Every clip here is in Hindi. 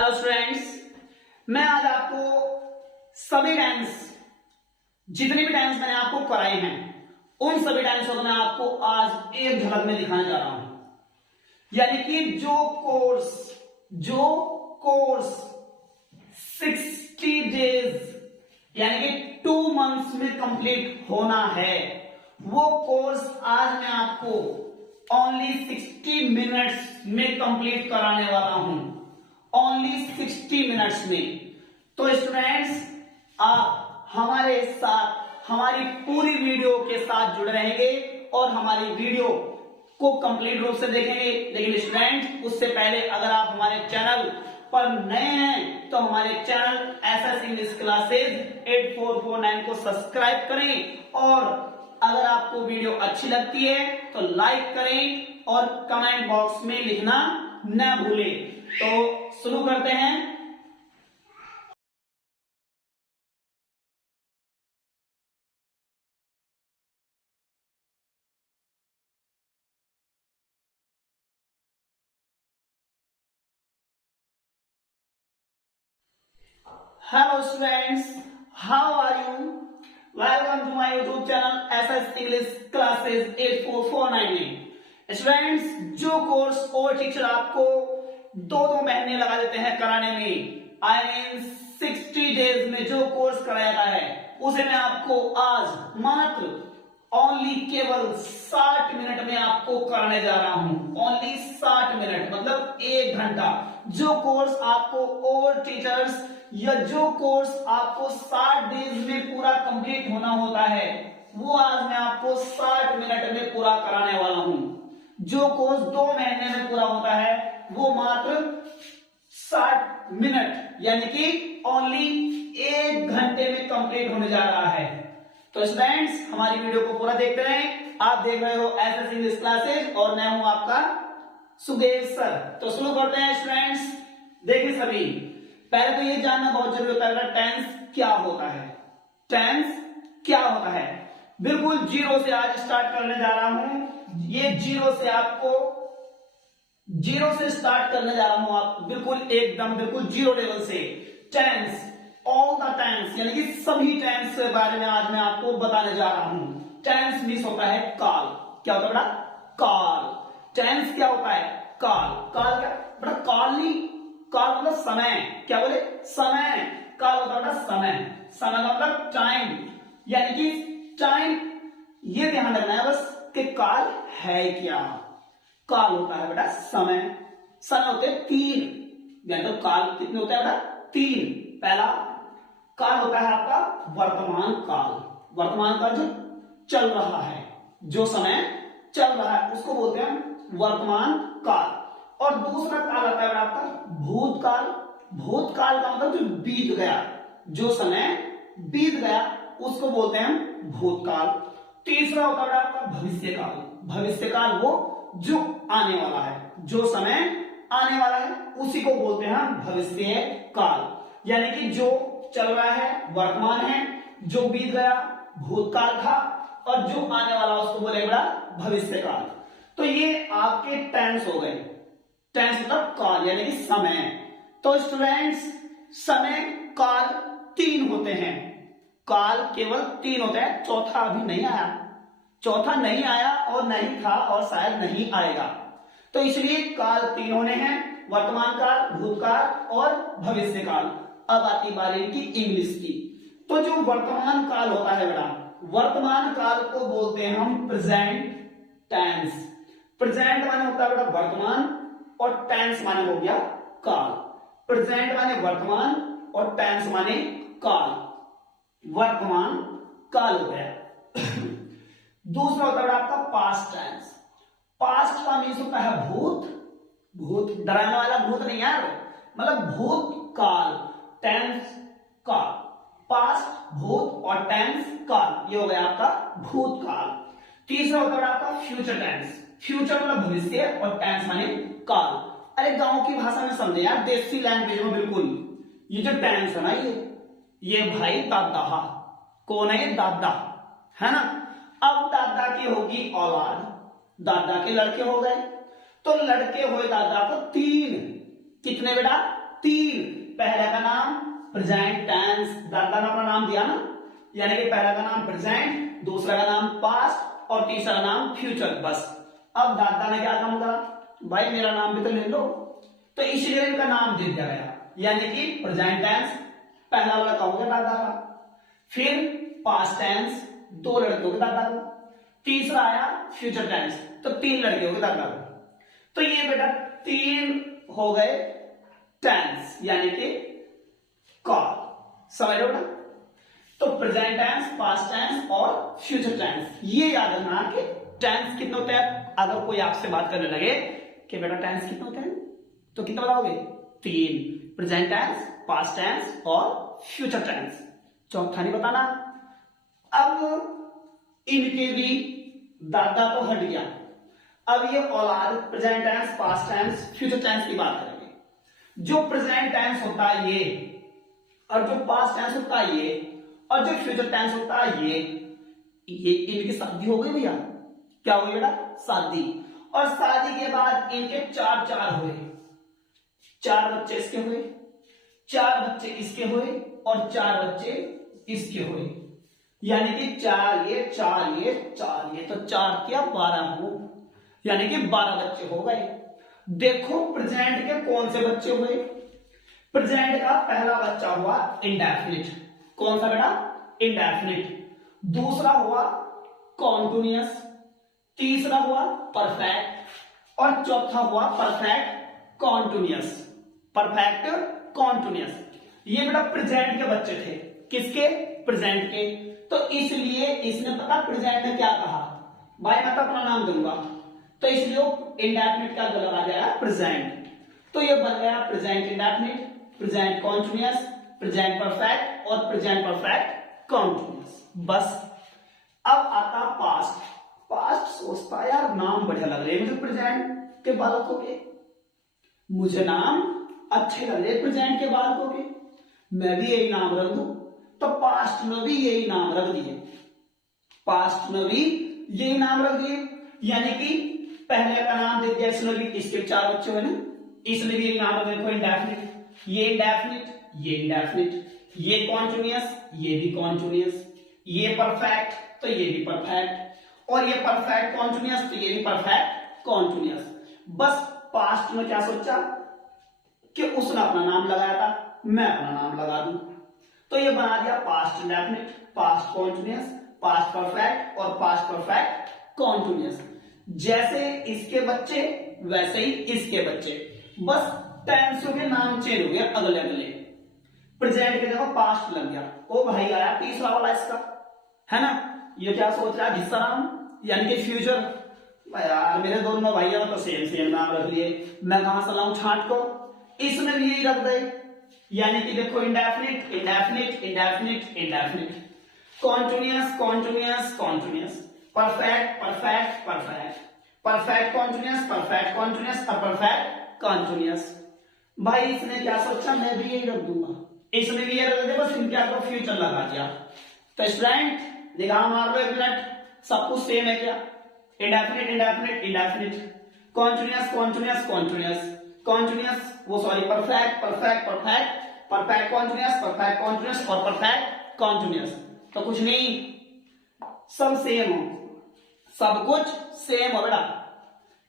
हेलो स्टूडेंट्स, मैं आज आपको सभी डांस जितने भी डांस मैंने आपको कराए हैं उन सभी डांसों को मैं आपको आज एक झलक में दिखाने जा रहा हूं। यानी कि जो कोर्स 60 डेज यानी कि 2 मंथ्स में कंप्लीट होना है, वो कोर्स आज मैं आपको ओनली 60 मिनट्स में कंप्लीट कराने वाला हूं। ओनली 60 मिनट्स में। तो स्टूडेंट्स, आप हमारे साथ हमारी पूरी वीडियो के साथ जुड़े रहेंगे और हमारी वीडियो को कंप्लीट रूप से देखेंगे। लेकिन स्टूडेंट, उससे पहले अगर आप हमारे चैनल पर नए हैं तो हमारे चैनल एसएस इंग्लिश क्लासेज 8449 को सब्सक्राइब करें और अगर आपको वीडियो अच्छी लगती है तो लाइक करें और कमेंट बॉक्स में लिखना न भूलें। तो शुरू करते हैं। Hello students, how are you? Welcome to my YouTube channel SS English classes 8449 में। स्टूडेंट्स, जो कोर्स और टीचर आपको 2-2 महीने लगा देते हैं कराने में, आई मीन 60 डेज में जो कोर्स कराया जाता है, उसे मैं आपको आज मात्र ओनली केवल 60 मिनट में आपको कराने जा रहा हूं। ओनली 60 मिनट मतलब 1 घंटा। जो कोर्स आपको और टीचर्स या जो कोर्स आपको 60 डेज में पूरा कंप्लीट होना होता है, वो आज मैं आपको 60 मिनट में पूरा कराने वाला हूं। जो कोर्स 2 महीने में पूरा होता है, वो मात्र 60 मिनट यानी कि ओनली 1 घंटे में कंप्लीट होने जा रहा है। तो स्टूडेंट्स, हमारी वीडियो को पूरा देखते रहें। आप देख रहे हो एसएस इंग्लिश क्लासेज और मैं हूं आपका सुदेव सर। तो शुरू करते हैं स्टूडेंट्स। देखिए सभी, पहले तो ये जानना बहुत जरूरी होता है टेंस क्या होता है। टेंस क्या होता है? बिल्कुल जीरो से आज स्टार्ट करने जा रहा हूं। ये जीरो से स्टार्ट करने जा रहा हूं। आप बिल्कुल एकदम बिल्कुल जीरो लेवल से टेंस, ऑल द टेंस यानी कि सभी टेंस के बारे में आज मैं आपको बताने जा रहा हूं। टेंस मींस होता है काल। क्या होता है बेटा? काल। टेंस क्या होता है? काल। काल क्या बेटा? काल नहीं, काल मतलब समय। क्या बोले? समय। काल होता है बेटा समय। समय का मतलब टाइम, यानी कि टाइम। ये ध्यान रखना है बस कि काल है क्या। काल होता है बेटा समय। समय होते हैं 3। तो काल कितने होते हैं बेटा? 3। पहला काल होता है आपका वर्तमान काल। वर्तमान काल जो चल रहा है, जो समय चल रहा है, उसको बोलते हैं वर्तमान काल। और दूसरा काल आता है आपका भूतकाल। भूतकाल का मतलब जो बीत गया, जो समय बीत गया, उसको बोलते हैं भूतकाल। तीसरा होता है आपका भविष्यकाल। भविष्यकाल वो जो आने वाला है, जो समय आने वाला है, उसी को बोलते हैं भविष्य काल। यानी कि जो चल रहा है वर्तमान है, जो बीत गया भूतकाल था, और जो आने वाला उसको बोलेगा भविष्य काल। तो ये आपके टेंस हो गए। टेंस मतलब काल यानी कि समय। तो स्टूडेंट्स, समय काल 3 होते हैं। काल केवल 3 होते हैं, चौथा अभी नहीं आया। चौथा नहीं आया और नहीं था और शायद नहीं आएगा। तो इसलिए काल 3 होने हैं, वर्तमान काल, भूतकाल और भविष्य काल। अब आती बारी की इंग्लिश की। तो जो वर्तमान काल होता है बेटा, वर्तमान काल को बोलते हैं हम प्रेजेंट टेंस। प्रेजेंट माने होता है बेटा वर्तमान और टेंस माने हो गया काल। प्रेजेंट माने वर्तमान और टेंस माने काल। वर्तमान काल हो गया। दूसरा होता है आपका पास्ट टेंस। पास्ट का मीन्स होता है भूत। भूत डराने वाला भूत नहीं यार, मतलब भूतकाल। टेंस काल, पास्ट भूत और टेंस काल, ये हो गया आपका भूतकाल। तीसरा होता है आपका फ्यूचर टेंस। फ्यूचर मतलब भविष्य और टेंस माने काल। अरे गांव की भाषा में समझे यार, देसी लैंग्वेज में बिल्कुल। ये जो टेंस है ना, ये भाई दादा। कौन है? दादा है ना। अब दादा की होगी औलाद, दादा के लड़के हो गए, तो लड़के हुए दादा को 3। कितने बेटा? तीन, पहला का नाम प्रेजेंट टेंस, दादा ने अपना नाम दिया ना, यानी कि पहला का नाम प्रेजेंट, दूसरा का नाम पास्ट और तीसरा का नाम फ्यूचर। बस अब दादा ने क्या काम करा, भाई मेरा नाम भी तो ले लो, तो इसलिए इनका नाम दे दिया गया, यानी कि प्रेजेंट टेंस पहला वाला का हो गया दादा का, फिर पास्ट टेंस दो लड़के के दादा को, तीसरा आया फ्यूचर टेंस तो तीन लड़के हो गए दादा को। तो ये बेटा तीन हो गए टेंस यानी कि कॉल, समझ लो ना। तो प्रेजेंट टेंस, पास्ट टेंस और फ्यूचर टेंस, ये याद रखना कि टेंस कितने होते हैं। अगर कोई आपसे बात करने लगे कि बेटा टेंस कितने होते हैं तो कितना बताओगे, तीन, प्रेजेंट टेंस, पास्ट टेंस और फ्यूचर टेंस, चौथा नहीं बताना। अब इनके भी दादा तो हट गया, अब ये औलाद present tense, past tense, future tense की बात करेंगे। जो प्रेजेंट टेंस होता है ये, और जो पास्ट टेंस होता है ये, और जो फ्यूचर टेंस होता है ये इनकी शादी हो गई भैया, क्या हो गई बेटा, शादी। और शादी के बाद इनके चार चार हुए, चार बच्चे इसके हुए, चार बच्चे इसके हुए और चार बच्चे इसके हुए, यानी कि चार ये चार ये चार ये, तो चार क्या 12 हो, यानी कि 12 बच्चे हो गए। देखो प्रेजेंट के कौन से बच्चे हुए, प्रेजेंट का पहला बच्चा हुआ इंडेफिनिट, कौन सा बेटा, इंडेफिनिट। दूसरा हुआ कॉन्टिन्यूअस, तीसरा हुआ परफेक्ट और चौथा हुआ परफेक्ट कॉन्टिन्यूअस, परफेक्ट कॉन्टिन्यूअस। ये बेटा प्रेजेंट के बच्चे थे, किसके, प्रेजेंट के। तो इसलिए इसने पता प्रेजेंट ने क्या कहा, भाई मैं तो अपना नाम दूंगा, तो इसलिए इंडेफिनिट का गलत आ जाएगा प्रेजेंट, तो ये बन गया present indefinite, present continuous, present perfect और प्रेजेंट परफेक्ट कॉन्टिन्यूअस। बस अब आता पास्ट। पास्ट सोचता यार नाम बढ़िया लग रहे मुझे प्रेजेंट के बालकों के, मुझे नाम अच्छे लग रहे प्रेजेंट के बालकों के, मैं भी यही नाम रख दूं। तो पास्ट में भी यही नाम रख दिए, पास्ट में भी यही नाम रख दिए, यानी कि पहले का नाम दे दिया इसमें भी, इसके चार बच्चे हुए ना, इसमें भी यही नाम रख देखो इंडेफिनिट, ये इंडेफिनिट, ये इंडेफिनिट, ये कॉन्टिन्यूअस, ये भी कॉन्टिन्यूअस, ये परफेक्ट तो ये भी परफेक्ट, और ये परफेक्ट कॉन्टिन्यूअस तो ये भी परफेक्ट कॉन्टिन्यूअस। बस पास्ट में क्या सोचा कि उसने अपना नाम लगाया था, मैं अपना नाम लगा दूं, तो ये बना दिया past indefinite, past continuous, past perfect और पास्ट परफेक्ट कॉन्टिन्यूअस। जैसे इसके बच्चे वैसे ही इसके बच्चे, बस टेंसों के नाम चेंज हो गए अगले अगले, प्रेजेंट की जगह पास्ट लग गया। ओ भाई आया तीसरा वाला इसका, है ना, ये क्या सोच रहा है, हिस्सा नाम यानी कि फ्यूचर। यार मेरे दोनों भाइयों तो सेम सेम नाम रख लिए, मैं कहां से लाऊं छांट को, इसमें भी यही रख दे, यानी कि देखो indefinite indefinite indefinite indefinite, continuous continuous continuous, perfect perfect perfect, perfect continuous perfect continuous और परफेक्ट कॉन्टिन्यूअस। भाई इसने क्या सोचा, मैं भी यही रख दूंगा, इसने भी ये रख दिया, बस इनके आगे फ्यूचर लगा दिया। तो स्टूडेंट निगाह मार लो एक मिनट, सब कुछ सेम है क्या, indefinite indefinite indefinite, continuous continuous continuous continuous, वो sorry perfect perfect perfect, perfect continuous perfect continuous और परफेक्ट कॉन्टिन्यूअस। तो कुछ नहीं, सब सेम हो, सब कुछ सेम हो बेटा,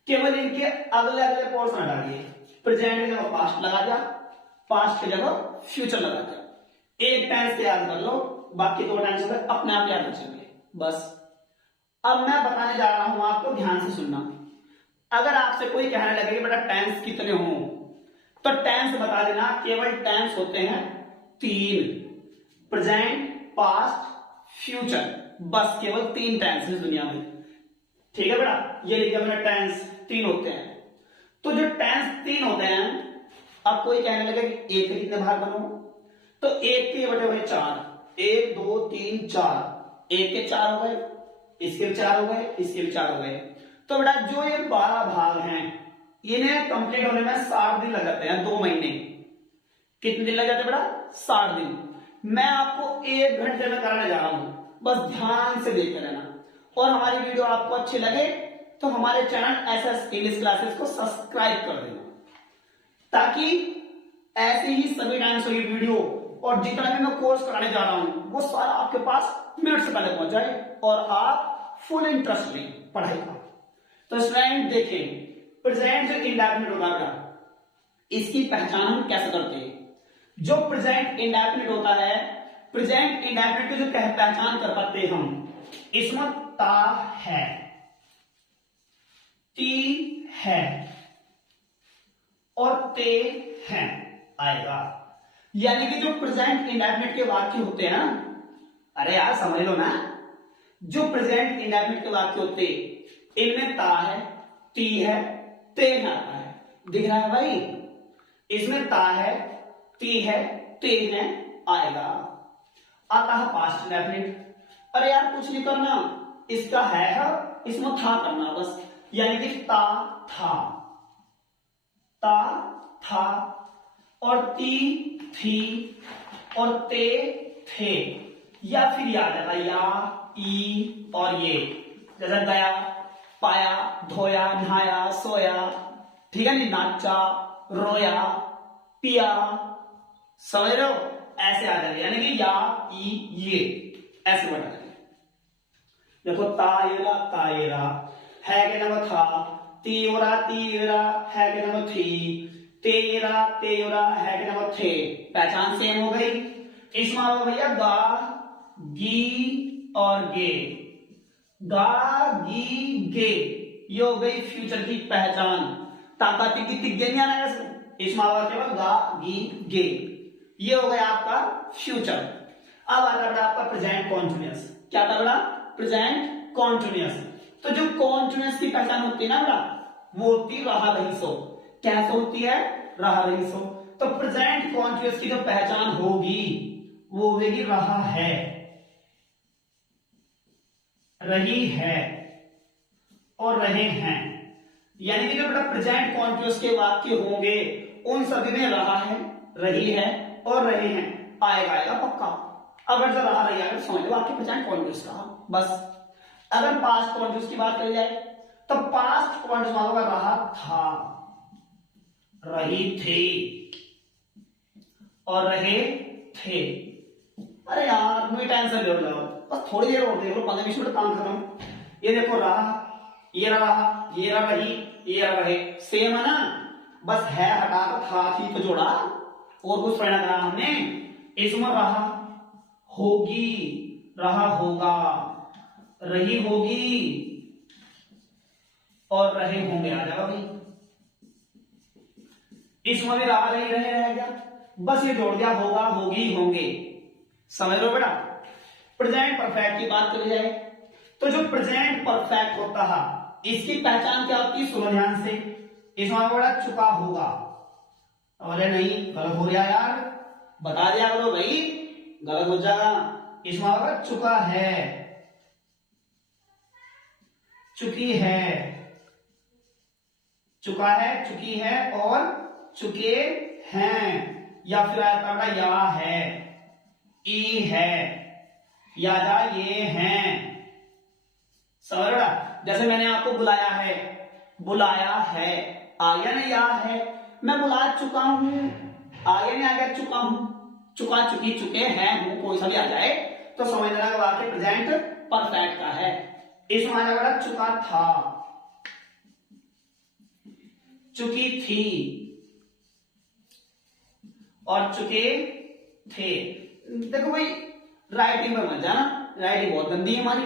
केवल इनके अगले अगले पोर्शन हटा दिए, प्रेजेंट की जगह पास्ट लगा दिया, पास्ट की जगह फ्यूचर लगा दिया। एक टेंस से याद कर लो, बाकी दो टेंस अपने आप याद रखेंगे। बस अब मैं बताने जा रहा हूं आपको, ध्यान से सुनना। अगर आपसे कोई कहने लगे कि बेटा टेंस कितने हों, तो टेंस बता देना, केवल टेंस होते हैं तीन, प्रेजेंट पास्ट फ्यूचर, बस केवल तीन टेंस है दुनिया में, ठीक है बेटा, ये लिखा मैंने टेंस तीन होते हैं। तो जो टेंस तीन होते हैं, अब कोई कहने लगे कि एक के कितने भाग बनो, तो एक के बटे हुए चार, एक दो तीन चार, एक के चार हो गए, इसके भी चार हो गए, इसके भी चार हो गए। तो बेटा जो ये 12 भाग हैं, इन्हें कंप्लीट होने में 60 दिन लग जाते हैं, 2 महीने। कितने दिन लग जाते हैं बेटा, 60 दिन। मैं आपको 1 घंटे में कराने जा रहा हूं, बस ध्यान से देखते रहना। और हमारी वीडियो आपको अच्छी लगे तो हमारे चैनल एसएस इंग्लिश क्लासेस को सब्सक्राइब कर देना, ताकि ऐसे ही सभी टाइम्स होगी वीडियो, और जितना भी मैं कोर्स कराने जा रहा हूं वो सारा आपके पास मिनट से पहले पहुंच जाए और आप फुल इंटरेस्ट लें पढ़ाई का। तो स्टूडेंट देखें, प्रेजेंट जो इंडेफिनिट होगा बेटा, इसकी पहचान हम कैसे करते हैं? जो प्रेजेंट इंडेफिनिट होता है, प्रेजेंट इंडेफिनिट की जो पहचान कर पाते हैं हम, इसमें ता है, ती है और ते है आएगा। यानी कि जो प्रेजेंट इंडेफिनिट के वाक्य होते हैं ना, अरे यार समझ लो ना, जो प्रेजेंट इंडेफिनिट के वाक्य होते इनमें ता है, ती है, ते है आता है। दिख रहा है भाई? इसमें ता है, ती है, ते है आएगा। आता है पास्ट इंडेफिनिट। अरे यार कुछ नहीं करना, इसका है इसमें था करना बस, यानी कि ता था, ता था और ती थी और ते थे, या फिर याद आता या, ई और ये, जैसा गया, पाया, धोया, नहाया, सोया, ठीक है नहीं, नाचा, रोया, पिया, समझ रहे हो? ऐसे आ जाएगा, यानी कि या, ई, ये ऐसे बढ़ जाएगा। देखो तायरा तायरा है के नंबर था, तीवरा तीवरा है के नंबर थी, तेरा तेरा है के नंबर थे। पहचान सेम हो गई। इसमें होगा भैया गा, गी और गे, गा गी गे, ये हो गई फ्यूचर की पहचान। ताका तिकी तिगे नहीं आना है इसमें होगा केवल गा गी गे, ये हो गया आपका फ्यूचर। अब आता है आपका प्रेजेंट कॉन्टिन्यूअस। क्या था बेटा? Present continuous. तो जो कॉन्टिन्यूअस की पहचान होती है ना बेटा, वो होती रहा रही सो। कैसे होती है? रहा रही सो। तो प्रेजेंट कॉन्टिन्यूअस की जो पहचान होगी वो होगी रहा है, रही है और रहे हैं। यानी कि जो बेटा प्रेजेंट कॉन्टिन्यूअस के वाक्य होंगे उन सभी में रहा है, रही है और रहे हैं आएगा, आएगा पक्का। अगर जो रहा रही आएगा समझ लो आपके प्रेजेंट कॉन्टिन्यूअस का बस। अगर पास्ट कॉन्टिन्यूअस की बात करी जाए तो पास्ट कॉन्टिन्यूअस होगा रहा था, रही थी और रहे थे। अरे यार कोई टेंशन ले लो, बस थोड़ी देर और देख लो, 15-20 मिनट काम खत्म। ये देखो रहा, ये रहा, ये रहा रही, ये रहा रहे, सेम है ना, बस है हटा कर था थी तो जोड़ा, और कुछ पढ़ना करा हमने। इसमें रहा होगी, रहा होगा, रही होगी और रहे होंगे आ जाएगा भाई। इसमें भी रहा रही रहे रहेगा, बस ये जोड़ दिया होगा, होगी, होंगे। समझ लो बेटा। प्रेजेंट परफेक्ट की बात करी जाए तो जो प्रेजेंट परफेक्ट होता है इसकी पहचान क्या होती है? सुनो ध्यान से। इसमें बड़ा चुका होगा। अरे नहीं गलत हो गया यार, बता दिया करो भाई, गलत हो जाएगा। इसमें होगा चुका है, चुकी है, चुका है, चुकी है और चुके हैं, या फिर आता या है, ई है, यादा ये हैं। समझ रहा? जैसे मैंने आपको बुलाया है, बुलाया है, आया ना या है, मैं बुला चुका हूं, आगे नहीं आ गया चुका हूं, चुका चुकी चुके हैं हूं, कोई सा भी आ जाए तो समझ लेना वाक्य प्रेजेंट परफेक्ट का है। इसमें आ जाएगा चुका था, चुकी थी और चुके थे। देखो भाई राइटिंग में मत जाना, राइटिंग बहुत गंदी है हमारी,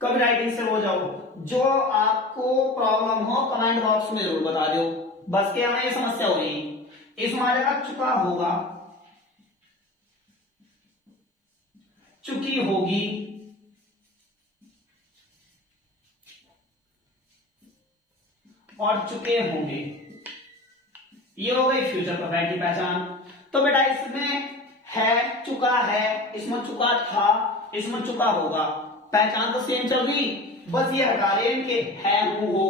कब राइटिंग से हो जाओ। जो आपको प्रॉब्लम हो कमेंट बॉक्स में जरूर बता दो, बस के हमें ये समस्या हो रही। इसमें आ जाएगा चुका होगा, चुकी होगी और चुके होंगे, ये हो गई फ्यूचर परफेक्ट की पहचान। तो बेटा इसमें है, चुका है, इसमें चुका था, इसमें चुका होगा, पहचान तो सेम चल गई, बस ये हटा रहे इनके है हो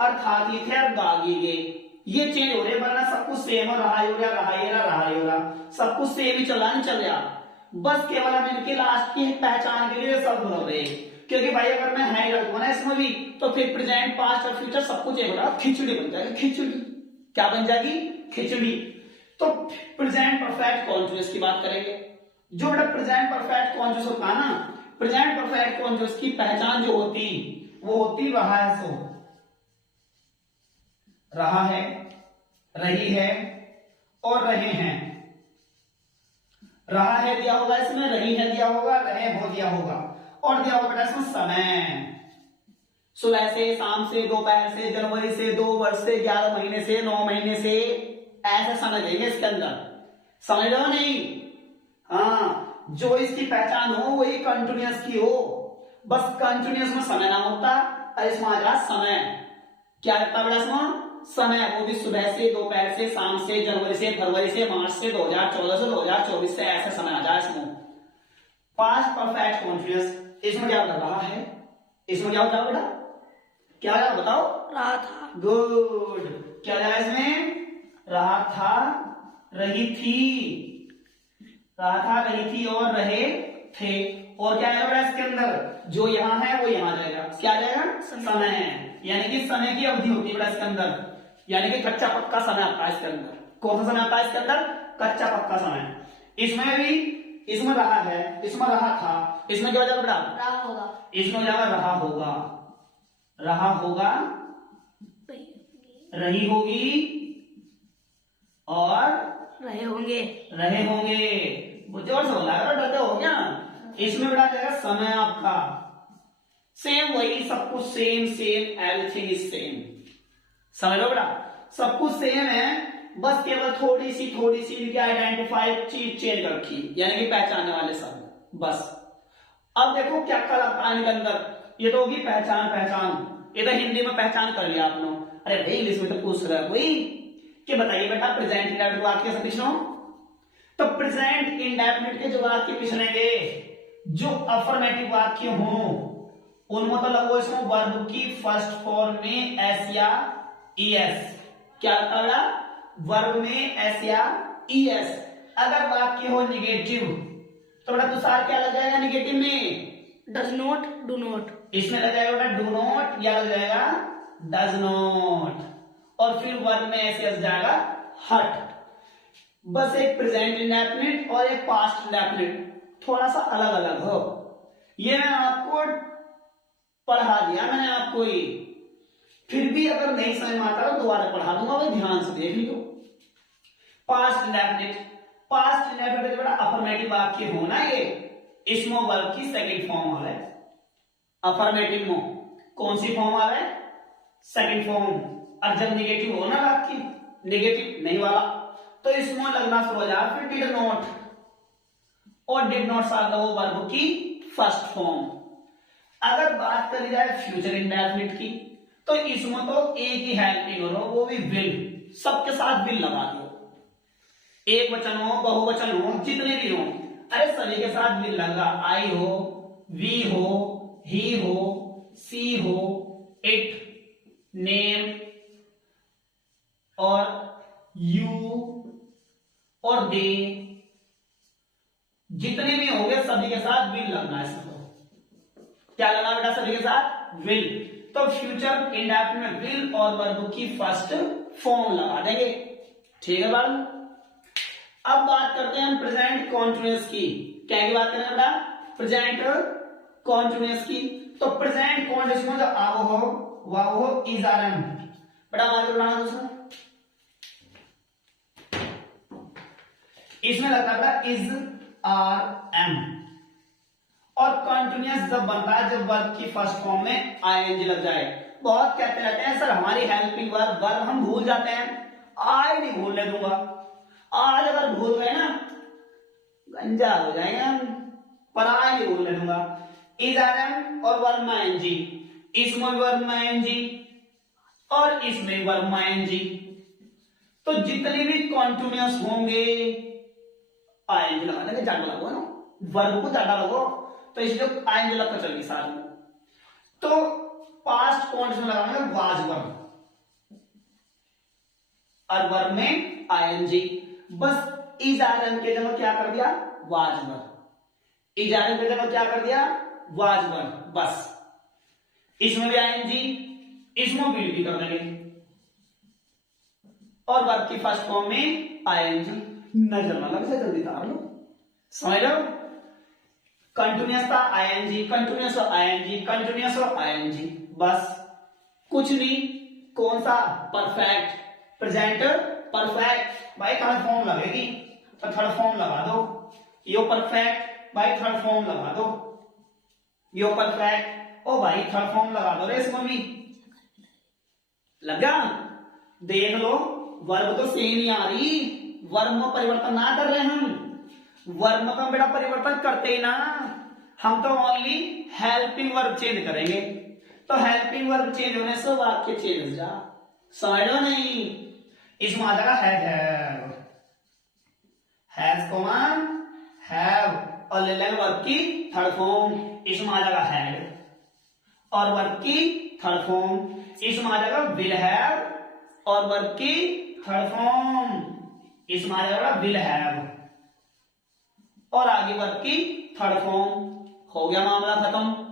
अर्थात थे और गागी गे, ये चेंज हो रहे, वरना सब कुछ सेम हो रहा हो गया, रहा ही रहा, सब कुछ सेम ही चल रहा, नहीं चल रहा। बस केवल हम इनके लास्ट की पहचान के लिए सब बदल रहे, क्योंकि भाई अगर मैं है रखूंगा ना इसमें भी तो फिर प्रेजेंट पास्ट और फ्यूचर सब कुछ एक होगा, खिचड़ी बन जाएगी, खिचड़ी क्या बन जाएगी? खिचड़ी। तो प्रेजेंट परफेक्ट कॉन्टिन्यूअस की बात करेंगे। जो बेटा प्रेजेंट परफेक्ट कॉन्टिन्यूअस होता है ना, प्रेजेंट परफेक्ट कॉन्टिन्यूअस की पहचान जो होती वो होती रहा है, सो रहा है, रही है और रहे हैं। रहा है दिया होगा इसमें, रही है दिया होगा, रहे हो दिया होगा और दिया होगा बेटा इसमें समय। सुबह से, शाम से, दोपहर से, जनवरी से, 2 वर्ष से, 11 महीने से, 9 महीने से, ऐसे समय देंगे इसके अंदर। समझ लो नहीं? हाँ, जो इसकी पहचान हो वही कंटिन्यूअस की हो। बस कंटिन्यूअस में समय ना होता और इसमें आ जाए समय। क्या लगता बेटा इसमें? समय। वो भी सुबह से, दोपहर से, शाम से, जनवरी से, फरवरी से, मार्च से, 2014 से, 2024 से, ऐसे समय आ जाए इसमें। पास्ट परफेक्ट कॉन्टिन्यूअस, इसमें क्या लग रहा है? इसमें क्या होता है बेटा? क्या है बताओ? रहा था। गुड। क्या है इसमें? रहा था, रही थी, रहा था, रही थी और रहे थे। और क्या है बेटा इसके अंदर? जो यहाँ है वो यहाँ जाएगा। क्या जाएगा? समय है, यानी कि समय की अवधि होती है बेटा इसके अंदर, यानी कि कच्चा पक्का समय आता है इसके अंदर। कौन सा समय आता है इसके अंदर? कच्चा पक्का समय। इसमें भी, इसमें रहा है, इसमें रहा था, इसमें क्या हो जाएगा बेटा? रहा होगा। इसमें हो जाएगा रहा होगा, रहा होगा, रही होगी और रहे होंगे। रहे होंगे। वो जोर से बोला है, डरते हो क्या? इसमें बेटा जाएगा समय आपका। सेम वही, सब कुछ same same, everything is same. समझ लो बेटा, सब कुछ सेम है, बस केवल थोड़ी सी इनकी आइडेंटिफाइड चीज चेंज कर रखी, यानी कि पहचानने वाले शब्द बस। अब देखो क्या क्या लगता है इनके अंदर। ये तो होगी पहचान। ये तो हिंदी में पहचान कर लिया आपने। अरे भाई इंग्लिश में तो पूछ रहा है कोई कि बताइए बेटा प्रेजेंट इंडेफिनिट वाक्य कैसे पूछना। तो प्रेजेंट इंडेफिनिट के जो वाक्य पूछेंगे, जो अफर्मेटिव वाक्य हो उनमें तो लगो इसमें वर्ब की फर्स्ट फॉर्म में एस या ईएस। क्या होता है? वर्ब में एस या ईएस। अगर वाक्य हो निगेटिव तो बेटा तुषार क्या लग जाएगा निगेटिव में? Does not, do not. इसमें लग जाएगा बेटा डू नॉट या लग जाएगा डज नॉट, और फिर वर्ब में एस जाएगा हट। बस एक प्रेजेंट इंडेफिनिट और एक पास्ट इंडेफिनिट थोड़ा सा अलग अलग हो। ये मैं आपको पढ़ा दिया मैंने आपको ये, फिर भी अगर नहीं समझ में आता तो दोबारा पढ़ा दूंगा, भाई ध्यान से देख लियो। पास्ट इंडेफिनिट बेटा अफर्मेटिव वाक्य होना, ये इसमें वर्ब की सेकंड फॉर्म आ रहा है। अफर्मेटिव में कौन सी फॉर्म आ रहा है? Second form. और जब निगेटिव हो ना वाक्य, निगेटिव नहीं वाला, तो इसमें लगना शुरू हो जाए फिर डिड नॉट, और डिड नॉट साथ वो वर्ब की फर्स्ट फॉर्म। अगर बात करी जाए फ्यूचर इंडेफिनिट की, तो इसमें तो एक ही हेल्पिंग हो, वो भी विल, सबके साथ विल लगा दो। एक वचन हो, बहुवचन हो, जितने भी हो, अरे सभी के साथ विल लगा। आई हो, वी हो, ही हो, सी हो, इट, नेम और यू और दे, जितने भी होंगे सभी के साथ विल लगना है इसको। क्या लगना बेटा? सभी के साथ विल। तो फ्यूचर इंडेफिनिट में विल और वर्ब की फर्स्ट फॉर्म लगा देंगे। ठीक है बाबू। अब बात करते हैं हम प्रेजेंट कॉन्टिन्यूअस की। क्या की बात करें बेटा? प्रेजेंट कॉन्टिन्यूअस की। तो प्रेजेंट कॉन्टिन्यूअस में जो आव हो वह हो इज आर एम। बेटा आगे बनाना दोस्तों, इसमें लगता है इज आर एम। और कंटिन्यूअस जब बनता है जब वर्ब की फर्स्ट फॉर्म में आईएनजी लग जाए। बहुत कहते रहते हैं सर हमारी हेल्पिंग वर्ब हम भूल जाते हैं। आई नहीं भूलने दूंगा। आज अगर भूल गए ना गंजा हो जाएंगे हम, पर आई नहीं भूलने दूंगा। इज आर एम और वर्ब में आईएनजी, इसमें वर्ब में आईएनजी और इसमें वर्ब में आईएनजी। तो जितने भी कंटिन्यूअस होंगे आईएनजी लगा देंगे। ज्यादा लगो ना, वर्ब को ज्यादा लगो, तो इसलिए आईएनजी लगकर चलेगी साथ में। तो पास्ट कॉन्टिन्यूअस में लगाएंगे वाज वर्ब और वर्ब में आईएनजी। बस इज आर एम के जगह क्या कर दिया? Was verb. Is are am के जगह क्या कर दिया? Was verb. बस इसमें भी आईएनजी, इसमें भी कर देंगे। और वर्ब की फर्स्ट फॉर्म में आईएनजी। नजर ना लग जाए, जल्दी तार लो, समझ लो। कंटिन्यूअस था आईएनजी, कंटिन्यूअस और आईएनजी, कंटिन्यूअस और आईएनजी, बस कुछ नहीं। कौन सा? Perfect, present perfect. भाई थर्ड फॉर्म लगेगी तो थर्ड फॉर्म लगा दो। यो परफेक्ट, भाई थर्ड फॉर्म लगा दो। यो परफेक्ट, ओ भाई थर्ड फॉर्म लगा दो रे इसमें भी। लगा? देख लो, वर्ब तो सेम ही आ रही, वर्ब में परिवर्तन ना कर रहे हम। वर्ब में तो बेटा परिवर्तन करते ही ना, हम तो ओनली हेल्पिंग वर्ब चेंज करेंगे। तो हेल्पिंग वर्ब चेंज होने से वाक्य चेंज हो जा, समझ लो नहीं। इसमें आ जाएगा हैज कॉमन हैव, और ले लेंगे वर्ब की थर्ड फॉर्म, इसमें आ जाएगा हैड, और वर्ब की थर्ड फॉर्म इसमें आ जाएगा विल हैव, और वर्ब की थर्ड फॉर्म इसमें आ जाएगा विल हैव, और आगे वर्ब की थर्ड फॉर्म। हो गया मामला खत्म।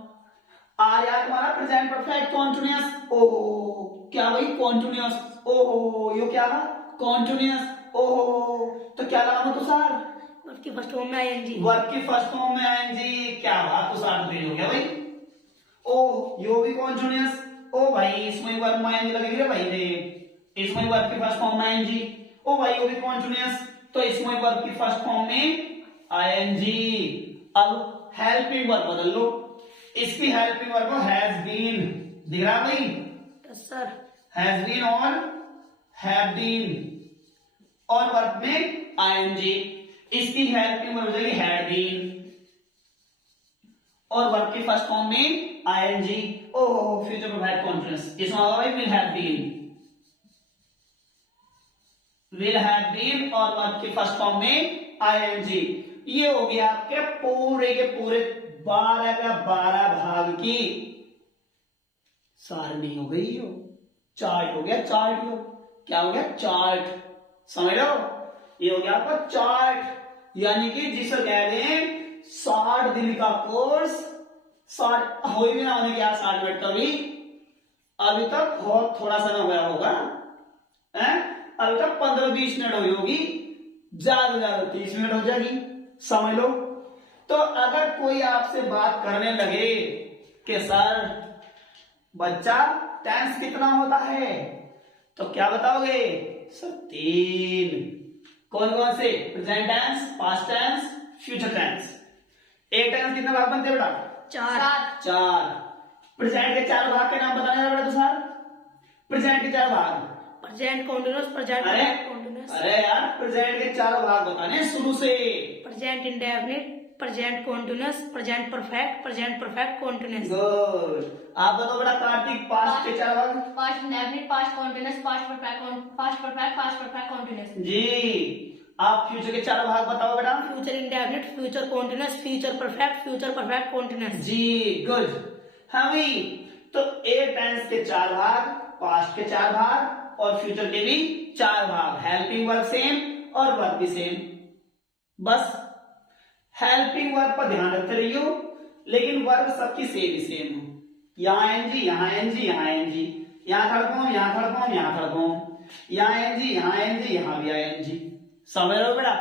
आ गया तुम्हारा प्रेजेंट परफेक्ट कॉन्टिन्यूअस। ओहो क्या भाई कॉन्टिन्यूअस, ओहो यो क्या है कॉन्टिन्यूअस, ओहो तो क्या लगाऊं तुषार? वर्ब की फर्स्ट फॉर्म में आईएनजी, वर्ब की फर्स्ट फॉर्म में आईएनजी। क्या बात तुषार, तेज हो गया भाई। ओ यो भी कॉन्टिन्यूअस, ओ भाई इसमें वर्ब में आईएनजी लगेगी रे भाई ने, इसमें वर्ब की फर्स्ट फॉर्म में आईएनजी। ओ भाई यो भी कॉन्टिन्यूअस, तो इसमें वर्ब की फर्स्ट फॉर्म में आईएनजी। अब हेल्पिंग वर्ब बदल लो, इसकी हेल्पिंग वर्ब हैज बीन, दिख रहा भाई? Yes sir. हैज बीन और हैव बीन, और वर्ब में आईएनजी। इसकी हेल्पिंग वर्ब हो जाएगी हैड बीन, और वर्ब की फर्स्ट फॉर्म में आईएनजी। ओहो फ्यूचर परफेक्ट कॉन्टिन्यूअस, इसमें होगा भाई will have been, will have been, और वर्ब की फर्स्ट फॉर्म में आईएनजी। ये हो गया आपके पूरे के पूरे 12 का 12 भाग की सारणी हो गई, यो चार्ट हो गया, चार्ट। यो क्या हो गया? चार्ट, समझ लो। ये हो गया आपका चार्ट, यानी कि जिसे कहते हैं 60 दिन का कोर्स। 60 हो ही ना होने क्या 60 मिनट, तभी अभी तक बहुत थोड़ा समय हुआ होगा, अभी तक 15-20 मिनट हुई होगी, ज्यादा से ज्यादा 30 मिनट हो जाएगी, समझ लो। तो अगर कोई आपसे बात करने लगे कि सर बच्चा टेंस कितना होता है, तो क्या बताओगे? सर 3। कौन कौन से? Present tense, past tense, future tense. एक टेंस कितने भाग बनते हैं बेटा? 4। प्रेजेंट के 4 भाग के नाम बताने बेटा तो सर, प्रेजेंट के 4 भाग। Present continuous, present continuous. अरे यार प्रेजेंट के 4 भाग बताने शुरू से। Present indefinite, present continuous, present perfect, present perfect continuous. Good. आप बताओ बेटा कार्तिक, पास्ट के 4 भाग। Past indefinite, past continuous, past perfect, past perfect continuous. जी। आप फ्यूचर के 4 भाग बताओ बेटा। Future indefinite, future continuous, future perfect continuous. जी गुड। हाँ भाई, तो ए टेंस के 4 भाग, पास्ट के 4 भाग, और फ्यूचर के भी 4 भाग। हेल्पिंग वर्ब सेम और वर्ब भी सेम। बस हेल्पिंग वर्ब पर ध्यान रखते रहियो, लेकिन वर्ब सबकी सेम ही सेम हो। यहाँ एनजी, यहाँ एनजी, यहाँ एनजी, यहाँ थर्ड फॉर्म, यहाँ थर्ड फॉर्म, यहाँ थर्ड फॉर्म, यहाँ एनजी, यहाँ एनजी, यहाँ भी एनजी। समझ लो बेटा।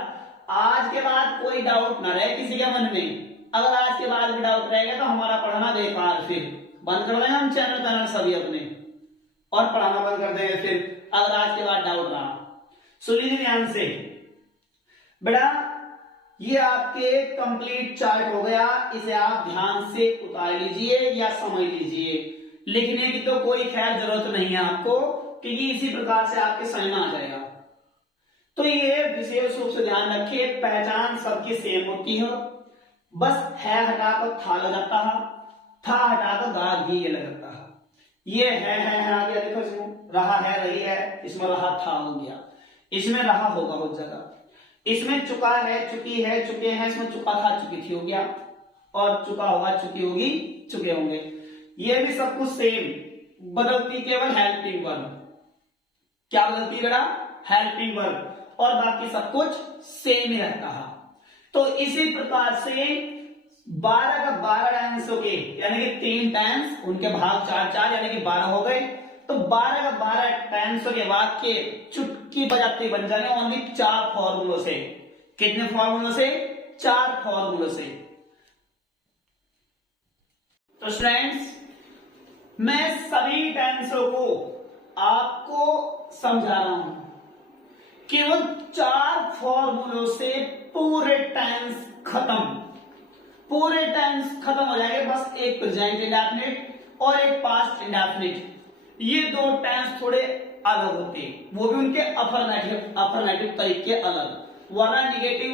आज के बाद कोई डाउट ना रहे किसी के मन में। अगर आज के बाद भी डाउट रहेगा तो हमारा पढ़ना बेकार, फिर बंद कर देंगे हम चैनल सभी अपने, और पढ़ाना बंद कर देंगे फिर अगर आज के बाद डाउट रहा। सुन लीजिए ध्यान से बेटा, ये आपके कंप्लीट चार्ट हो गया। इसे आप ध्यान से उतार लीजिए या समझ लीजिए। लिखने की तो कोई खैर जरूरत नहीं है आपको, क्योंकि इसी प्रकार से आपके समझ में आ जाएगा। तो ये विशेष रूप से ध्यान रखिए, पहचान सबकी सेम होती है। बस है हटाकर था लग जाता है, था हटाकर गा घी ये लग जाता है। ये है आ गया, देखो इसमें रहा है, रही है, इसमें रहा था हो गया, इसमें रहा होगा हो जाएगा, इसमें चुका है, चुकी है, चुके हैं, इसमें चुका था, चुकी थी हो गया, और चुका होगा, चुकी होगी, चुके होंगे। ये भी सब कुछ सेम, बदलती केवल हेल्पिंग वर्ब। क्या बदलती बेटा? हेल्पिंग वर्ब, और बाकी सब कुछ सेम ही रहता है। तो इसी प्रकार से 12 का 12 टेंस हो गए, यानी कि 3 टेंस, उनके भाग 4-4 यानी कि 12 हो गए। तो 12 का 12 टेंसों के वाक्य चुटकी बजाते बन जाने ओनली 4 फॉर्मूलों से। कितने फॉर्मूलों से? 4 फॉर्मूलों से। तो स्टूडेंट्स, मैं सभी टेंसों को आपको समझा रहा हूं। केवल 4 फॉर्मूलों से पूरे टेंस खत्म। पूरे टेंस खत्म हो जाएंगे। बस एक प्रेजेंट इंडेफिनिट और एक पास्ट इंडेफिनिट। ये दो टेंस थोड़े अलग होते हैं, वो भी उनके अफर्मेटिव तरीके अलग, वरना negative,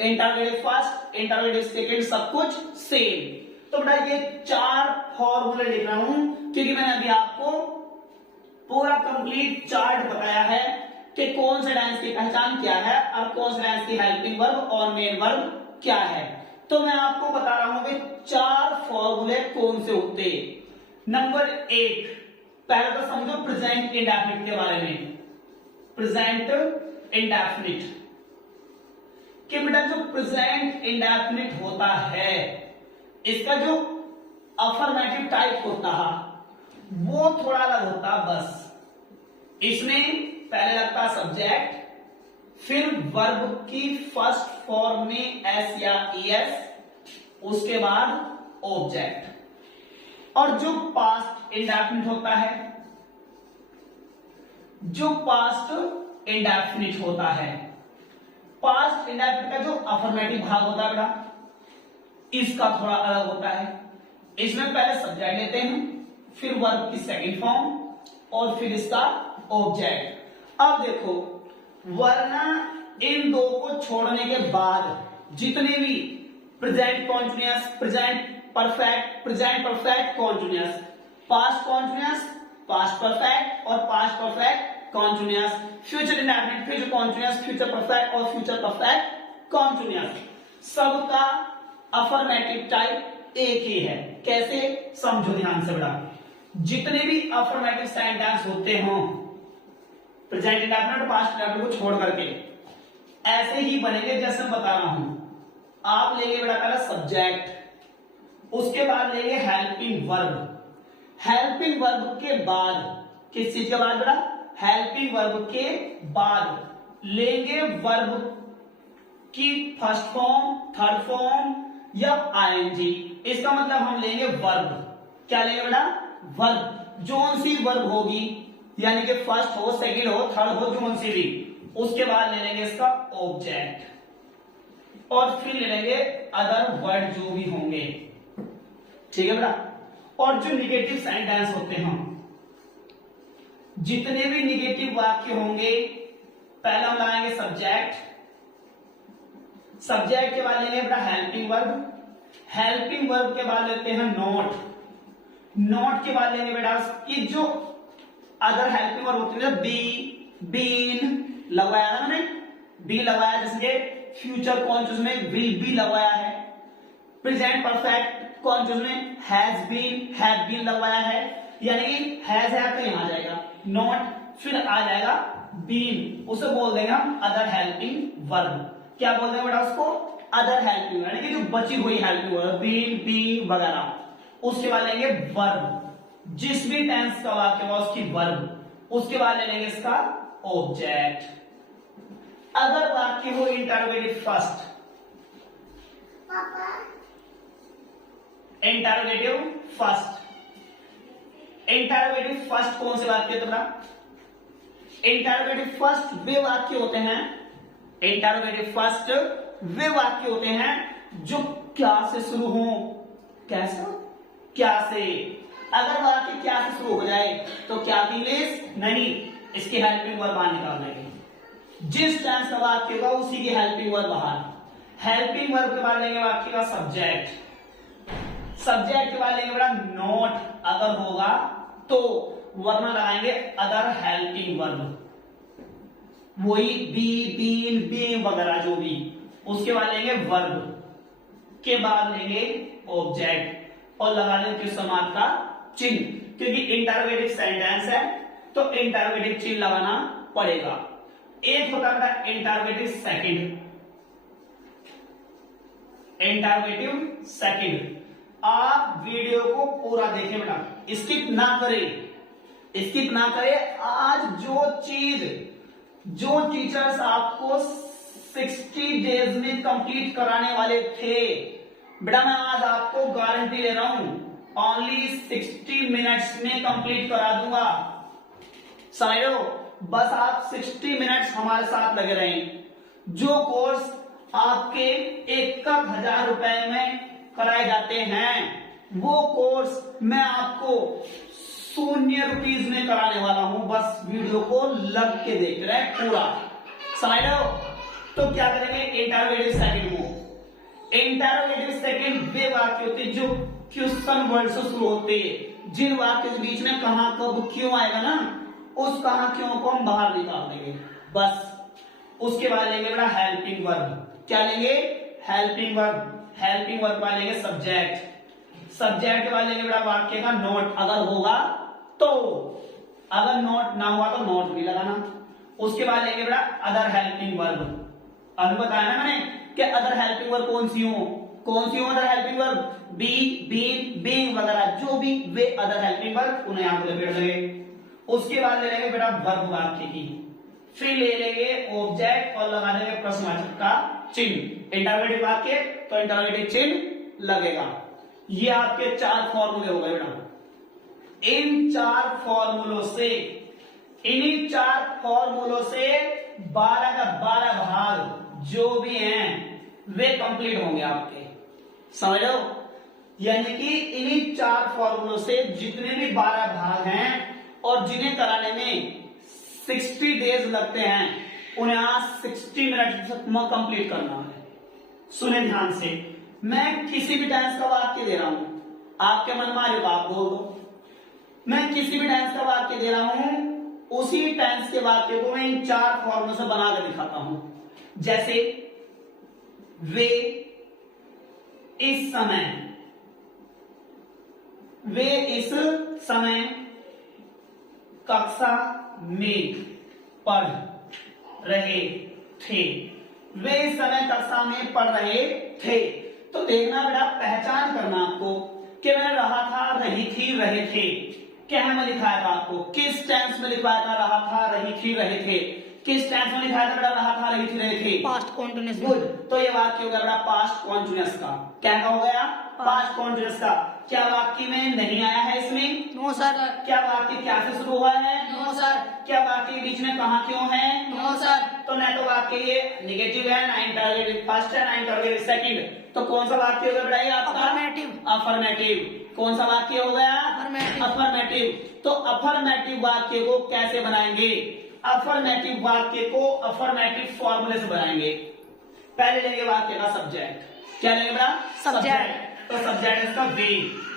interrogative first, interrogative second सब कुछ सेम। तो बेटा ये 4 फॉर्मूले लिख रहा हूं क्योंकि मैंने अभी आपको पूरा कंप्लीट चार्ट बताया है कि कौन से टेंस की पहचान क्या है और कौन से टेंस की हेल्पिंग वर्ब और मेन वर्ब क्या है। तो मैं आपको बता रहा हूं कि 4 फॉर्मूले कौन से होते हैं। नंबर 1, पहले तो समझो प्रेजेंट इंडेफिनिट के बारे में। प्रेजेंट इंडेफिनिट कि बेटा जो प्रेजेंट इंडेफिनिट होता है, इसका जो अफर्मेटिव टाइप होता है वो थोड़ा अलग होता है। बस इसमें पहले लगता है सब्जेक्ट, फिर वर्ब की फर्स्ट फॉर्म में एस या ईएस, उसके बाद ऑब्जेक्ट। और जो पास्ट इंडेफिनिट होता है, जो पास्ट इंडेफिनिट होता है, पास्ट इंडेफिनिट का जो अफर्मेटिव भाग होता है बेटा, इसका थोड़ा अलग होता है। इसमें पहले सब्जेक्ट लेते हैं, फिर वर्ब की सेकंड फॉर्म और फिर इसका ऑब्जेक्ट। अब देखो, वरना इन दो को छोड़ने के बाद जितने भी present continuous, present perfect continuous, past continuous, past perfect और past perfect continuous, future indefinite, future continuous, future perfect और फ्यूचर परफेक्ट कॉन्टिन्यूअस, सबका अफर्मेटिव टाइप एक ही है। कैसे? समझो ध्यान से बेटा। जितने भी अफर्मेटिव सेंटेंस होते हों प्रेजेंट इंडेफिनिट और पास्ट इंडेफिनिट को छोड़ करके, ऐसे ही बनेंगे जैसे मैं बता रहा हूं। आप लेंगे बेटा पहला सब्जेक्ट, उसके बाद लेंगे हेल्पिंग वर्ब, हेल्पिंग वर्ब के बाद किस चीज के बाद बेटा? हेल्पिंग वर्ब के बाद लेंगे वर्ब की फर्स्ट फॉर्म, थर्ड फॉर्म या आईएनजी। इसका मतलब हम लेंगे वर्ब। क्या लेंगे बेटा? वर्ब। जोन सी वर्ब होगी, यानी कि फर्स्ट हो, सेकंड हो, थर्ड हो, जोन सी भी, उसके बाद ले लेंगे इसका ऑब्जेक्ट और फिर ले लेंगे अदर वर्ड जो भी होंगे। ठीक है बेटा? और जो निगेटिव सेंटेंस होते हैं, जितने भी निगेटिव वाक्य होंगे, पहले हम लाएंगे सब्जेक्ट, सब्जेक्ट के बाद लेंगे बेटा हेल्पिंग वर्ब, हेल्पिंग वर्ब के बाद लेते हैं नोट, नोट के बाद लेंगे बेटा कि जो अदर हेल्पिंग वर्ब होती है, बी, बीन लगवाया था मैंने, बी लगाया, जैसे फ्यूचर कॉन्टिन्यूअस में विल बी लगवाया है, प्रेजेंट परफेक्ट कॉन्टिन्यूअस में हैज बीन, हैव बीन लगवाया है, यानी कि हैज है तो यहां आ जाएगा नॉट, फिर आ जाएगा बीन, उसे बोल देंगे हम अदर हेल्पिंग वर्ब। क्या बोल देंगे बेटा उसको? अदर हेल्पिंग, यानी कि जो बची हुई हेल्पिंग वर्ब, बीन, बीइंग वगैरह। उसके बाद लेंगे वर्ब, जिस भी टेंस का वाक्य हुआ उसकी वर्ब, उसके बाद ले लेंगे इसका ऑब्जेक्ट। अगर वाक्य हो interrogative first, interrogative first, interrogative first कौन से वाक्य होता है? इंटरोगेटिव फर्स्ट वे वाक्य होते हैं, इंटरोगेटिव फर्स्ट वे वाक्य होते हैं जो क्या से शुरू हो। कैसे? क्या से। अगर वाक्य क्या से शुरू हो जाए तो क्या की इंग्लिश नहीं, इसकी हेल्पिंग वर्ब बाहर निकाल देंगे। जिस टेंस का वाक्य होगा उसी की हेल्पिंग वर्ब बाहर। हेल्पिंग वर्ब के बाद लेंगे वाक्य का सब्जेक्ट, सब्जेक्ट के बाद लेंगे बेटा नोट अगर होगा तो, वरना लगाएंगे अदर हेल्पिंग वर्ब, वही बी, बीन, बीइंग वगैरह जो भी। उसके बाद लेंगे वर्ब के बाद लेंगे ऑब्जेक्ट और लगा देंगे क्वेश्चन मार्क का चिन्ह, क्योंकि इंटरोगेटिव सेंटेंस है तो इंटरोगेटिव चिन्ह लगाना पड़ेगा। एक होता है इंटरोगेटिव सेकंड, इंटरोगेटिव सेकंड। आप वीडियो को पूरा देखें बेटा, स्किप ना करें, स्किप ना करें। आज जो टीचर्स आपको 60 डेज में कंप्लीट कराने वाले थे, बेटा मैं आज आपको गारंटी दे रहा हूं ओनली 60 मिनट्स में कंप्लीट करा दूंगा। समझ रहे हो? बस आप 60 मिनट्स हमारे साथ लगे रहें। जो कोर्स आपके 1,000 रुपए में कराए जाते हैं वो कोर्स मैं आपको 0 रुपीज में कराने वाला हूं। बस वीडियो को लग के देख रहे हैं पूरा। समझ रहे हो? तो क्या करेंगे? इंटरोगेटिव सेकंड को। इंटरोगेटिव सेकंड वे वाक्य होते हैं जो क्वेश्चन वर्ड से शुरू होते हैं, जिन वाक्य के बीच में कहां कब क्यों आएगा ना, उस कहां क्यों को हम बाहर निकाल देंगे। बस उसके बाद लेंगे बेटा हेल्पिंग वर्ब। क्या लेंगे? Helping verb. हेल्पिंग वर्ब वाले लेंगे सब्जेक्ट। सब्जेक्ट वाले लेंगे बेटा वाक्य का नोट अगर होगा तो, अगर नोट ना हुआ तो नोट भी लगाना। उसके बाद लेंगे बेटा अदर हेल्पिंग वर्ब। अभी बताया ना मैंने कि अदर हेल्पिंग वर्ब कौन सी हो other helping verb? Be, being वगैरह जो भी वे अदर हेल्पिंग वर्ब, उन्हें यहां पे लपेट देंगे। उसके बाद ले लेंगे बेटा वर्ब वाक्य की, फिर ले लेंगे ऑब्जेक्ट और लगा देंगे प्रश्नवाचक का चिन्ह। इंटरोगेटिव वाक्य तो इंटरोगेटिव चिन्ह लगेगा। ये आपके 4 फॉर्मूले हो गए बेटा। इन 4 फॉर्मूलों से, इन्हीं 4 फॉर्मूलों से 12 का 12 भाग जो भी हैं वे कंप्लीट होंगे आपके। समझ लो? यानी कि इन्हीं 4 फॉर्मूलों से जितने भी 12 भाग हैं और जिन्हें कराने में 60 डेज लगते हैं, उन्हें आज 60 मिनट में कंप्लीट करना है। सुने ध्यान से, मैं किसी भी टेंस का वाक्य दे रहा हूं, आपके मन में आ जाएगा आप बोल दो। मैं किसी भी टेंस का वाक्य दे रहा हूं, उसी टेंस के वाक्य को मैं इन 4 फॉर्मूलों से बनाकर दिखाता हूं। जैसे वे इस समय, वे इस समय कक्षा में पढ़ रहे थे। वे इस समय कक्षा में पढ़ रहे थे। तो देखना बेटा, पहचान करना आपको कि मैं रहा था, रही थी, रहे थे। क्या में लिखाया था आपको? किस टेंस में लिखवाया था? रहा था, रही थी, रहे थे। किस टेंस में लिखाया था बेटा? रहा था, रही थी, रहे थे। Past continuous. गुड। तो ये वाक्य हो गया बेटा पास्ट कॉन्टिन्यूअस का। क्या हो गया? पास्ट कॉन्टिन्यूअस का। क्या वाक्य में नहीं आया है इसमें? No sir. क्या वाक्य क्या से शुरू हुआ है? No sir. क्या वाक्य के बीच में कहा क्यों है? No sir. तो न तो वाक्य ये नेगेटिव है, ना इंटरोगेटिव फर्स्ट है, ना इंटरोगेटिव सेकंड। तो कौन सा वाक्य हो गया बेटा ये आपका? अफर्मेटिव। अफर्मेटिव। कौन सा वाक्य हो गया? अफर्मेटिव। अफर्मेटिव। तो अफर्मेटिव वाक्य को कैसे बनाएंगे? अफर्मेटिव वाक्य को अफर्मेटिव फॉर्मूले से बनाएंगे। पहले लेंगे वाक्य का सब्जेक्ट। क्या लेंगे बेटा? सब्जेक्ट। तो सब्जेक्ट इसका वे।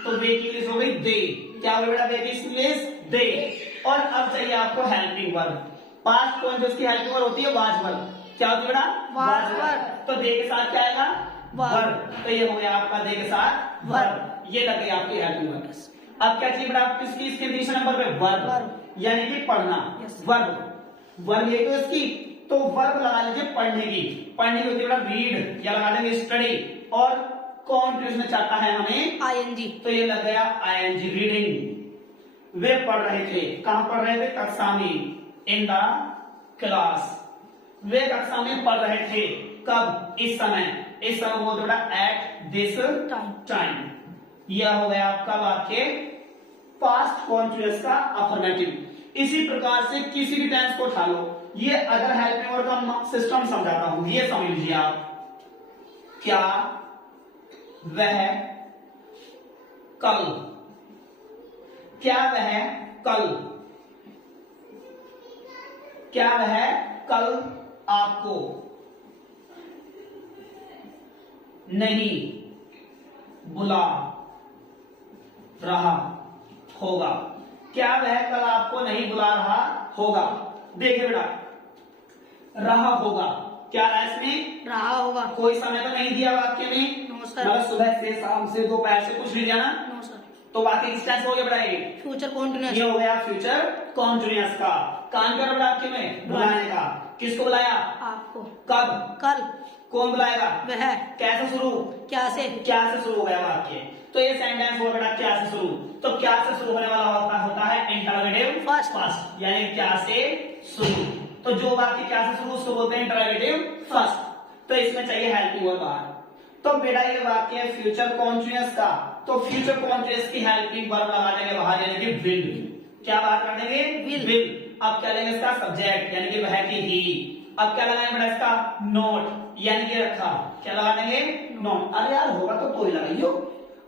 तो वे की इंग्लिश हो गई दे। क्या हो गया बेटा? वे की इंग्लिश दे। और अब चाहिए आपको हेल्पिंग वर्ब। पास्ट कॉन्टिन्यूअस की हेल्पिंग वर्ब होती है वाज वर्ब। क्या होती है बेटा? Was verb. तो दे के साथ क्या आएगा? वर्ब। तो ये हो गया आपका दे के साथ वर्ब। ये लग गई आपकी हेल्पिंग वर्ब। अब क्या चाहिए बेटा? किसकी? इसके तीसरे नंबर पे वर्ब, यानी कि पढ़ना। वर्ब। वर्ब ये तो इसकी, तो वर्ब लगा लीजिए पढ़ने की। पढ़ने की होती है बेटा रीड, या लगा देंगे स्टडी। और कॉन्टिन्यूअस में चाहता है हमें आईएनजी, तो ये लग गया आईएनजी, रीडिंग। वे पढ़ रहे थे। कहां पढ़ रहे थे? कक्षा में। In the class. वे कक्षा में पढ़ रहे थे। कब? इस समय। इस समय बोलते बेटा एट दिस टाइम। यह हो गया आपका वाक्य पास्ट कॉन्टिन्यूअस का अफर्मेटिव। इसी प्रकार से किसी भी टेंस को उठा लो। ये अदर हेल्पिंग वर्ब का सिस्टम समझाता हूं, ये समझ लीजिए आप। क्या वह कल, क्या वह कल, क्या वह कल आपको नहीं बुला रहा होगा? क्या वह कल आपको नहीं बुला रहा होगा? देखिए बेटा, रहा होगा क्या रहा इसमें? रहा होगा। कोई समय तो नहीं दिया वाक्य में। No sir. मतलब सुबह से, शाम से, दोपहर से कुछ नहीं दिया ना। No sir. तो वाक्य किस टेंस हो गया बेटा? ये फ्यूचर कॉन्टिन्यूअस। ये हो गया फ्यूचर कॉन्टिन्यूअस का। काम कर बेटा आपके में बुलाने का। किसको बुलाया? आपको। कब? कल। कौन बुलाएगा? वह। कैसे शुरू? क्या से। क्या से शुरू हो गया वाक्य, तो ये सेंटेंस हुआ बेटा क्या से शुरू। तो क्या से शुरू होने वाला होता है इंटरोगेटिव फर्स्ट, यानी क्या से शुरू। तो जो वाक्य क्या से शुरू उसको बोलते हैं इंटरोगेटिव फर्स्ट। तो इसमें चाहिए हेल्पिंग वर्ब बाहर। तो बेटा ये वाक्य है फ्यूचर कॉन्टिन्यूअस का, तो फ्यूचर कॉन्टिन्यूअस की हेल्पिंग वर्ब लगा देंगे बाहर, यानी कि विल। क्या बात कर देंगे? विल। अब क्या लेंगे इसका सब्जेक्ट, यानी कि वह की ही। अब क्या लगाएंगे बेटा इसका? नोट, यानी कि रखा। क्या लगा देंगे? नोट। अरे यार होगा तो ही लगाइयो,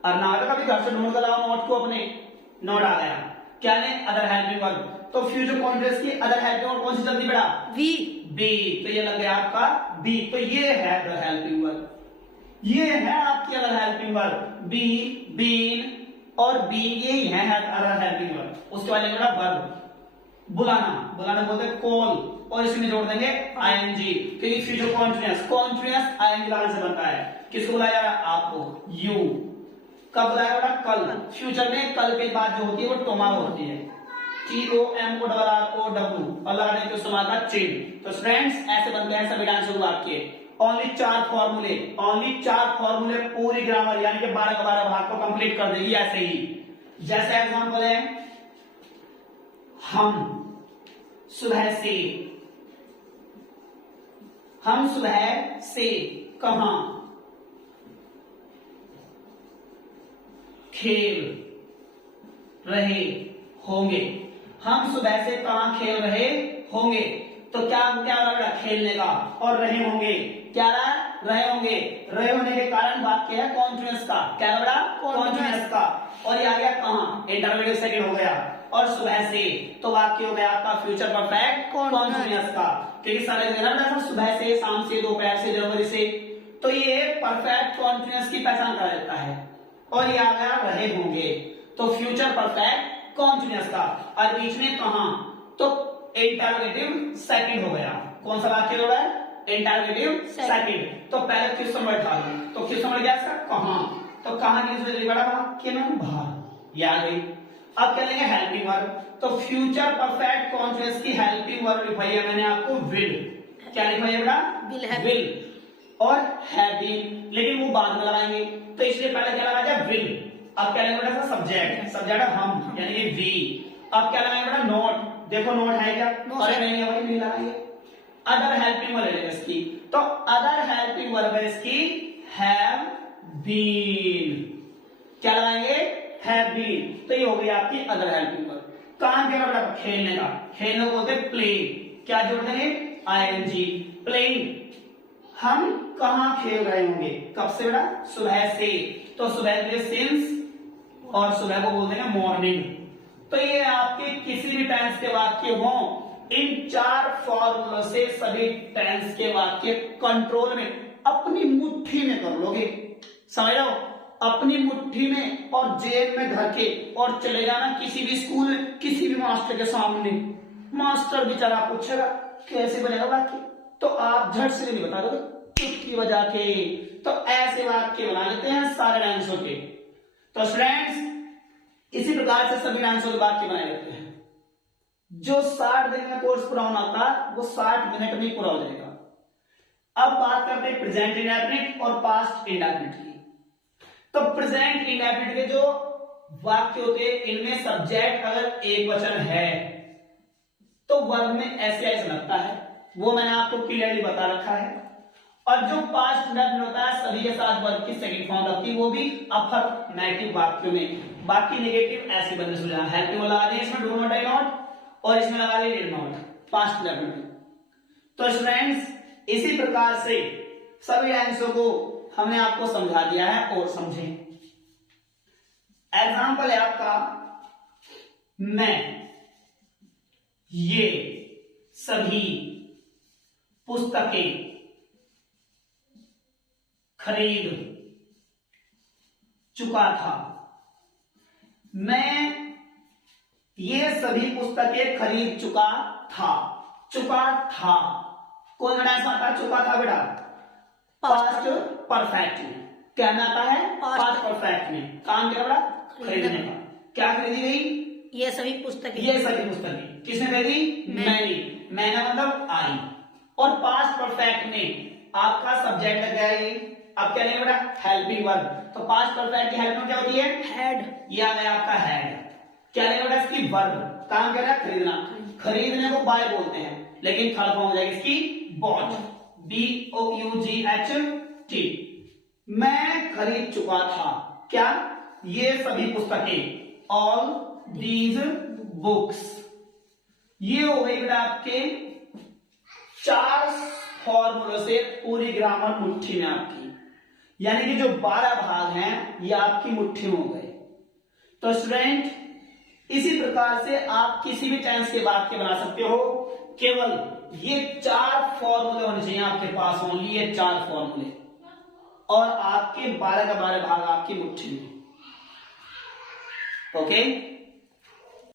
और ना अगर कभी घर से ढूंढ कर लाओ नोट को अपने, नोट आ गया। क्या लें? Other helping verb. तो फ्यूचर कॉन्टिन्यूअस की अदर हेल्पिंग वर्ब कौन सी चलती बेटा? वी। बी। तो ये लग गया आपका बी। तो ये है अदर हेल्पिंग वर्ब, ये है आपकी other helping verb. Be, been और बी, यही है अदर हेल्पिंग वर्ब। उसके बाद बेटा वर्ब बुलाना, बुलाना बोलते हैं कॉल, और इसमें जोड़ देंगे आईएनजी, क्योंकि फ्यूचर कॉन्टिन्यूअस आईएनजी लगाने से बनता है। किसको बुलाया जा रहा है? आपको, यू। कब बुलाया बेटा? कल। फ्यूचर में कल के बाद जो होती है वो टुमारो होती है, TOMORROW, और लगा देंगे उसके बाद चेन। तो फ्रेंड्स ऐसे बनते हैं सभी डांस वाक्य। ओनली 4 फॉर्मूले पूरी ग्रामर यानी कि 12 का 12 भाग को कंप्लीट कर देगी ऐसे ही। जैसे एग्जांपल है, हम सुबह से कहां खेल रहे होंगे। हम सुबह से कहां खेल रहे होंगे, तो क्या रहा? खेलने का, और रहे होंगे, क्या रहे होंगे। रहे होने के कारण वाक्य है कॉन्टिन्यूअस का। क्या रहा? कॉन्टिन्यूअस का। और ये आ गया कहां? इंटरमीडिएट सेकंड हो गया। और सुबह से, तो वाक्य हो गया आपका फ्यूचर परफेक्ट कॉन्टिन्यूअस का, क्योंकि सारे दिन सुबह से, शाम से, दोपहर से, जनवरी से। तो ये परफेक्ट कॉन्टिन्यूअस की पहचान कर देता है। और ये आ गया रहे होंगे, तो फ्यूचर परफेक्ट कॉन्टिन्यूअस का। और बीच में कहां, तो इंटरोगेटिव सेकंड हो गया। कौन सा वाक्य हो रहा है? Interrogative second. तो पहले क्वेश्चन वर्ड था, तो क्वेश्चन वर्ड क्या इसका? कहां। तो कहां की उसमें बड़ा वाक्य में बाहर, ये आ गई। अब क्या लेंगे? Helping verb. तो फ्यूचर परफेक्ट कॉन्टिन्यूअस की हेल्पिंग वर्ब लिखाई है मैंने आपको विल। क्या लिखा है बेटा? विल और हैव बीन, लेकिन वो बाद में लगाएंगे, तो इसलिए पहले क्या लगाया जाए? विल। अब क्या लगेगा बेटा? सब्जेक्ट है हम, यानी कि वी। अब क्या लगाएंगे बेटा? नोट। देखो नोट है क्या? अरे नहीं है भाई, नहीं लगाएंगे। अदर हेल्पिंग वर्ब है इसकी, तो अदर हेल्पिंग वर्ब है इसकी हैव बीन। क्या लगाएंगे? Have been. तो ये हो गई आपकी अदर हेल्पिंग वर्ब। काम क्या बेटा? खेलने का। खेलने को बोलते प्ले। क्या जोड़ देंगे? ING, playing. हम कहां खेल रहे होंगे? कब से बेटा? सुबह से। तो सुबह के लिए सिंस, और सुबह को बोल देंगे मॉर्निंग। तो ये आपके किसी भी टेंस के वाक्य हो, इन 4 फॉर्मूलों से सभी टेंस के वाक्य कंट्रोल में अपनी मुट्ठी में कर लोगे। समझ लो, अपनी मुट्ठी में और जेब में धर के, और चले जाना किसी भी स्कूल में, किसी भी मास्टर के सामने। मास्टर बेचारा पूछेगा कैसे बनेगा वाक्य, तो आप झट से नहीं बता दोगे, चुटकी बजा के। तो ऐसे वाक्य बना लेते हैं सारे डांसों के। तो फ्रेंड्स इसी प्रकार से सभी डांसों के वाक्य बनाए लेते हैं। जो 60 दिन में कोर्स पूरा होना था वो 60 मिनट में पूरा हो जाएगा। अब बात करते हैं प्रेजेंट इंडेफिनिट और पास्ट इंडेफिनिट की। तो प्रेजेंट इंडेफिनिट के जो वाक्य होते हैं, इनमें सब्जेक्ट अगर एक वचन है तो वर्ब में ऐसे लगता है, वो मैंने आपको क्लियरली बता रखा है। और जो पास्ट इंडेफिनिट होता है सभी के साथ वर्ब की सेकंड फॉर्म लगती है, वो भी अफर्मेटिव वाक्यों में। बाकी नेगेटिव ऐसे बनने से जाना, हेल्पिंग लगा दें इसमें, डू नॉट, आई नॉट, और इसमें लगा दें डिड नॉट, पास्ट इंडेफिनिट। तो फ्रेंड्स इसी प्रकार से सभी आंसर को हमने आपको समझा दिया है, और समझें। एग्जाम्पल है आपका, मैं ये सभी पुस्तकें खरीद चुका था। मैं ये सभी पुस्तकें खरीद चुका था। चुका था कौन बड़ा आता? चुका था बेटा पास्ट परफेक्ट में। क्या में आता है? पास्ट परफेक्ट में। काम क्या बड़ा? खरीदने का। क्या खरीदी गई? ये सभी पुस्तकें। ये सभी पुस्तकें किसने खरीदी? मैंने। मैंने मतलब आई। और पास्ट परफेक्ट में आपका सब्जेक्ट लग गया ये। अब क्या लेंगे बेटा, हेल्पिंग वर्ब। तो पास्ट परफेक्ट की हेल्प में क्या होती है, हेड। ये आ गया आपका हेड। क्या लेंगे बेटा, इसकी वर्ब, काम क्या है, खरीदना। खरीदने को बाय बोलते हैं, लेकिन थर्ड फॉर्म हो जाएगी इसकी बॉट, BOUGHT। मैं खरीद चुका था क्या, ये सभी पुस्तकें, ऑल दीज बुक्स। ये हो गई बेटा आपके 4 फॉर्मूलों से पूरी ग्रामर मुट्ठी में आपकी, यानी कि जो 12 भाग हैं ये आपकी मुट्ठी में हो गए। तो स्टूडेंट इसी प्रकार से आप किसी भी टेंस के बाद के बना सकते हो, केवल ये 4 फॉर्मूले होने चाहिए आपके पास, ओनली ये 4 फॉर्मूले, और आपके 12 का 12 भाग आपकी मुट्ठी में। ओके